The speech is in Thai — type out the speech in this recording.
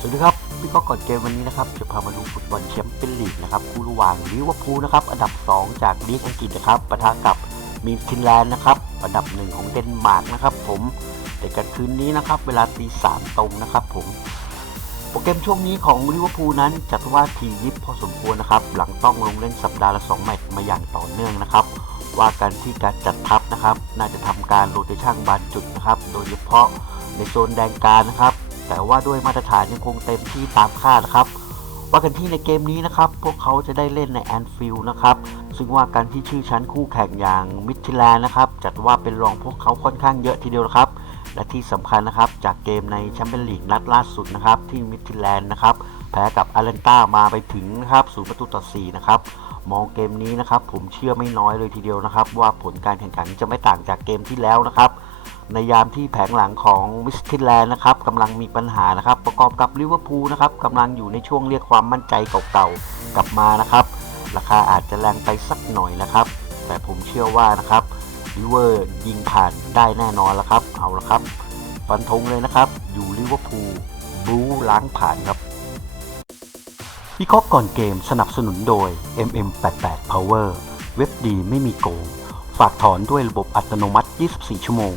สวัสดีครับพี่ก็ก่อนเกมวันนี้นะครับจะพามาดูฟุตบอลแชมเปี้ยนลีกนะครับคู่ระหว่างลิเวอร์พูลนะครับอันดับ 2 จากลีกอังกฤษนะครับปะทะกับมีนฟินแลนด์นะครับอันดับหนึ่งของเดนมาร์กนะครับผมแต่กันคืนนี้นะครับเวลาตีสามตรงนะครับผมโปรแกรมช่วงนี้ของลิเวอร์พูลนั้นจัดว่าทียิบพอสมควรนะครับหลังต้องลงเล่นสัปดาห์ละ2แมตช์มาอย่างต่อเนื่องนะครับว่ากันที่การจัดทัพนะครับน่าจะทำการโรเตชันบานจุดนะครับโดยเฉพาะในโซนแดนกลางนะครับ แต่ว่าด้วยมาตรฐานยังคงเต็มที่ตามคาดครับว่ากันที่ในเกมนี้นะครับพวกเขาจะได้เล่นในแอนฟิลด์นะครับซึ่งว่ากันที่ชื่อชั้นคู่แข่งอย่างมิทิแลนนะครับจัดว่าเป็นรองพวกเขาค่อนข้างเยอะทีเดียวครับ และที่สำคัญนะครับจากเกมในแชมเปี้ยนลีกนัดล่าสุดนะครับที่มิทิแลนนะครับแพ้กับอาร์เรนต้ามาไปถึงนะครับศูนย์ประตูต่อ4นะครับมองเกมนี้นะครับผมเชื่อไม่น้อยเลยทีเดียวนะครับ ว่าผลการแข่งขันจะไม่ต่างจากเกมที่แล้วนะครับ ในยามที่แผงหลังของมิสทิแลนด์นะครับกำลังมีปัญหานะครับ ประกอบกับลิเวอร์พูลนะครับกำลังอยู่ในช่วงเรียกความมั่นใจเก่าๆกลับมานะครับ ราคาอาจจะแรงไปสักหน่อยนะครับ แต่ผมเชื่อว่านะครับลิเวอร์ยิงผ่านได้แน่นอนแล้วครับ เอาละครับฟันธงเลยนะครับ อยู่ลิเวอร์พูลบลูล้างผ่านครับวิเคราะห์ก่อนเกมสนับสนุนโดย MM88 Power เว็บดีไม่มีโกง ฝากถอนด้วยระบบอัตโนมัติ 24 ชั่วโมง